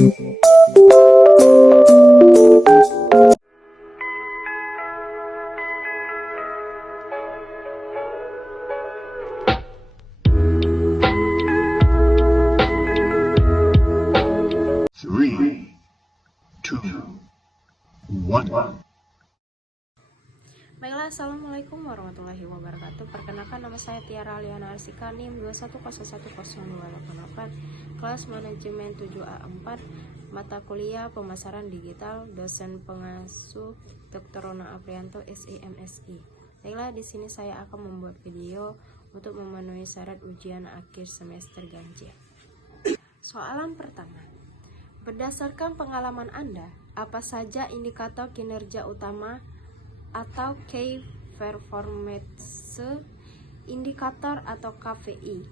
Three, two, one. Baiklah, assalamualaikum warahmatullahi wabarakatuh. Perkenalkan, nama saya Tiara Aliana Arsika, NIM 210102888, kelas manajemen 7A4, mata kuliah pemasaran digital, dosen pengasuh Dr. Rona Aprianto, SI MSI. Baiklah, di sini saya akan membuat video untuk memenuhi syarat ujian akhir semester ganjil. Soalan pertama. Berdasarkan pengalaman Anda, apa saja indikator kinerja utama atau Key Performance Indicator atau KPI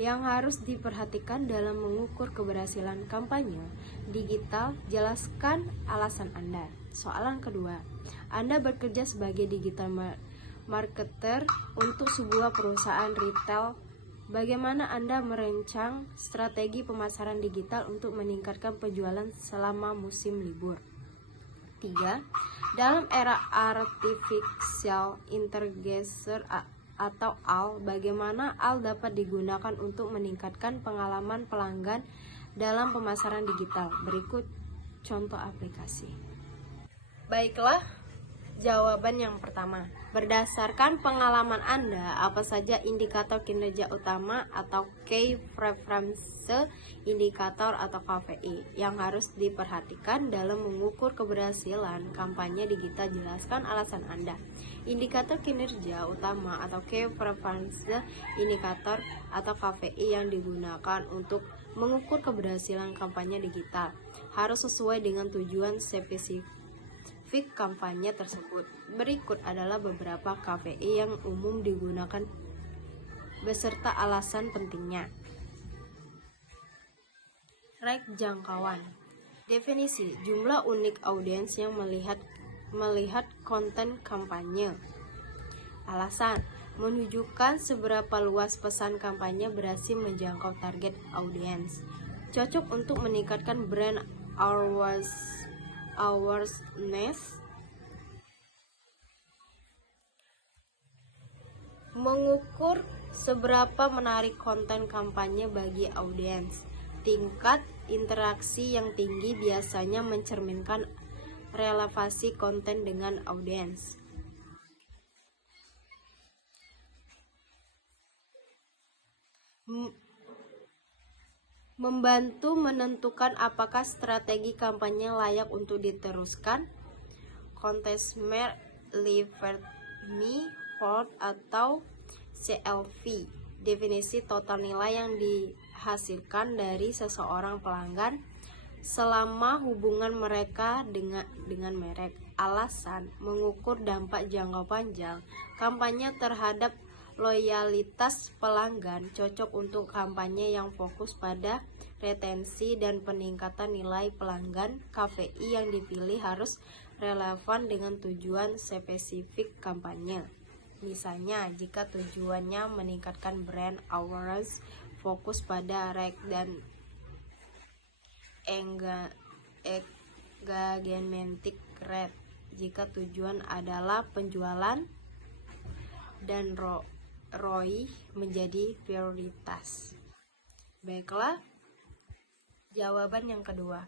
yang harus diperhatikan dalam mengukur keberhasilan kampanye digital? Jelaskan alasan Anda. Soalan kedua. Anda bekerja sebagai digital marketer untuk sebuah perusahaan retail. Bagaimana Anda merancang strategi pemasaran digital untuk meningkatkan penjualan selama musim libur? 3. Dalam era Artificial Intelligence atau AI, bagaimana AI dapat digunakan untuk meningkatkan pengalaman pelanggan dalam pemasaran digital? Berikut contoh aplikasi. Baiklah, jawaban yang pertama. Berdasarkan pengalaman Anda, apa saja indikator kinerja utama atau Key Performance Indicator atau KPI yang harus diperhatikan dalam mengukur keberhasilan kampanye digital? Jelaskan alasan Anda. Indikator kinerja utama atau Key Performance Indicator atau KPI yang digunakan untuk mengukur keberhasilan kampanye digital harus sesuai dengan tujuan spesifik kampanye tersebut. Berikut adalah beberapa KPI yang umum digunakan beserta alasan pentingnya. Rank jangkauan. Definisi: jumlah unik audiens yang melihat konten kampanye. Alasan: menunjukkan seberapa luas pesan kampanye berhasil menjangkau target audiens. Cocok untuk meningkatkan brand awareness. Mengukur seberapa menarik konten kampanye bagi audiens. Tingkat interaksi yang tinggi biasanya mencerminkan relevansi konten dengan audiens. Membantu menentukan apakah strategi kampanye layak untuk diteruskan. Consumer Lever Me Forward atau CLV. Definisi: total nilai yang dihasilkan dari seseorang pelanggan selama hubungan mereka dengan merek. Alasan: mengukur dampak jangka panjang kampanye terhadap loyalitas pelanggan. Cocok untuk kampanye yang fokus pada retensi dan peningkatan nilai pelanggan. KPI yang dipilih harus relevan dengan tujuan spesifik kampanye. Misalnya, jika tujuannya meningkatkan brand awareness, fokus pada REC dan engagement rate. Jika tujuan adalah penjualan dan ROI menjadi prioritas. Baiklah, jawaban yang kedua.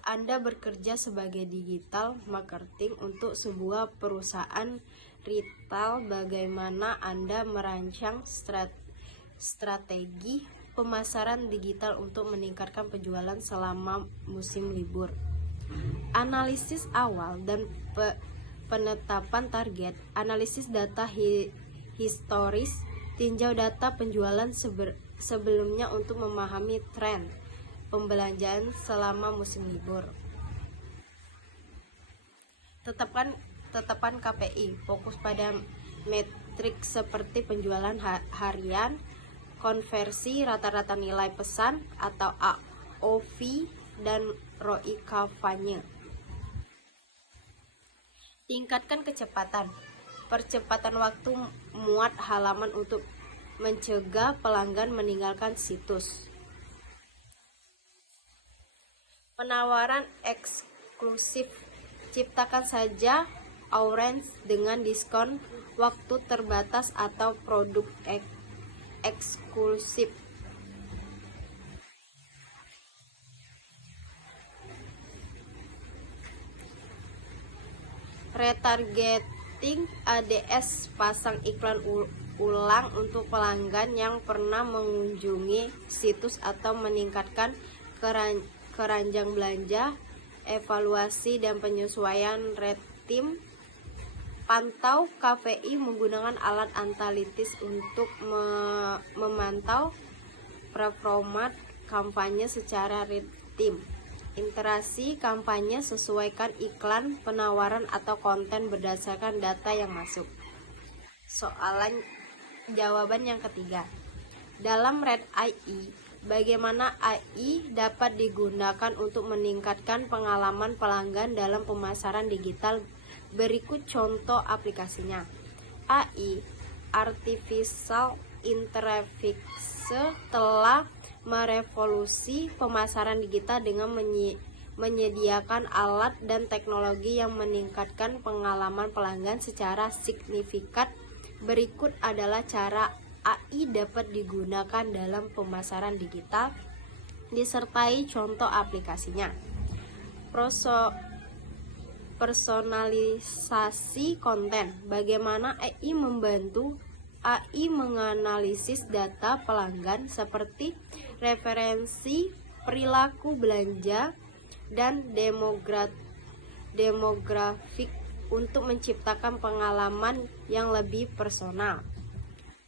Anda bekerja sebagai digital marketing untuk sebuah perusahaan retail. Bagaimana Anda merancang strategi pemasaran digital untuk meningkatkan penjualan selama musim libur? Analisis awal dan penetapan target. Analisis data historis. Tinjau data penjualan sebelumnya untuk memahami tren pembelanjaan selama musim libur. Tetapkan KPI. Fokus pada metrik seperti penjualan harian, konversi, rata-rata nilai pesan atau AOV, dan ROI kampanye. Tingkatkan kecepatan. Percepatan waktu muat halaman untuk mencegah pelanggan meninggalkan situs. Penawaran eksklusif. Ciptakan saja orange dengan diskon waktu terbatas atau produk eksklusif. Retargeting ADS, pasang iklan ulang untuk pelanggan yang pernah mengunjungi situs atau meningkatkan keranjang belanja. Evaluasi dan penyesuaian rating. Pantau KPI menggunakan alat analitis untuk memantau performa kampanye secara real-time. Interaksi kampanye, sesuaikan iklan, penawaran atau konten berdasarkan data yang masuk. Jawaban yang ketiga. Dalam Red AI, bagaimana AI dapat digunakan untuk meningkatkan pengalaman pelanggan dalam pemasaran digital? Berikut contoh aplikasinya. AI, Artificial Intelligence, telah merevolusi pemasaran digital dengan menyediakan alat dan teknologi yang meningkatkan pengalaman pelanggan secara signifikan. Berikut adalah cara AI dapat digunakan dalam pemasaran digital, disertai contoh aplikasinya. Personalisasi konten. Bagaimana AI membantu? AI menganalisis data pelanggan seperti referensi, perilaku belanja, dan demografik untuk menciptakan pengalaman yang lebih personal.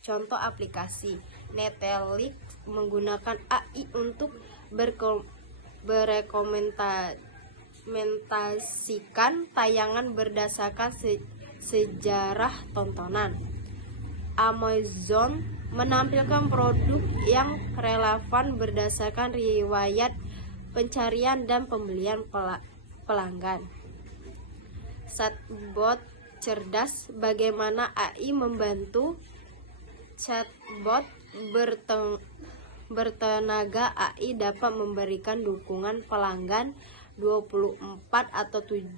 Contoh aplikasi. Netflix menggunakan AI untuk merekomendasikan tayangan berdasarkan sejarah tontonan. Amazon menampilkan produk yang relevan berdasarkan riwayat pencarian dan pembelian pelanggan. Chatbot cerdas. Bagaimana AI membantu? Chatbot bertenaga AI dapat memberikan dukungan pelanggan 24 atau 7,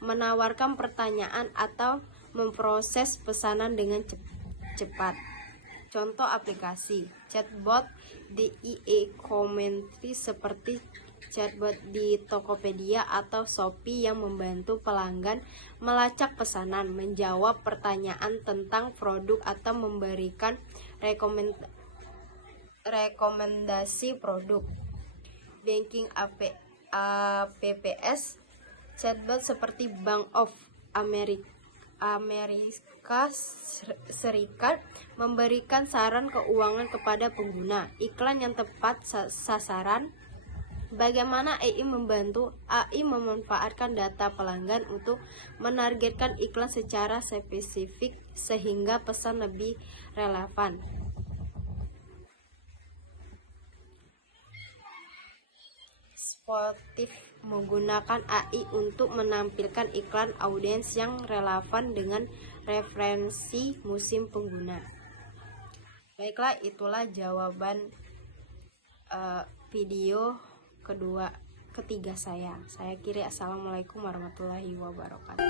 menawarkan pertanyaan atau memproses pesanan dengan cepat. Contoh aplikasi. Chatbot di e-commerce seperti chatbot di Tokopedia atau Shopee yang membantu pelanggan melacak pesanan, menjawab pertanyaan tentang produk atau memberikan rekomendasi produk. Banking APPS. Chatbot seperti Bank of Amerika Serikat memberikan saran keuangan kepada pengguna. Iklan yang tepat sasaran. Bagaimana AI membantu? AI memanfaatkan data pelanggan untuk menargetkan iklan secara spesifik sehingga pesan lebih relevan. Spotify menggunakan AI untuk menampilkan iklan audiens yang relevan dengan referensi musim pengguna. Baiklah, itulah jawaban video ketiga saya. Saya kiri. Assalamualaikum warahmatullahi wabarakatuh.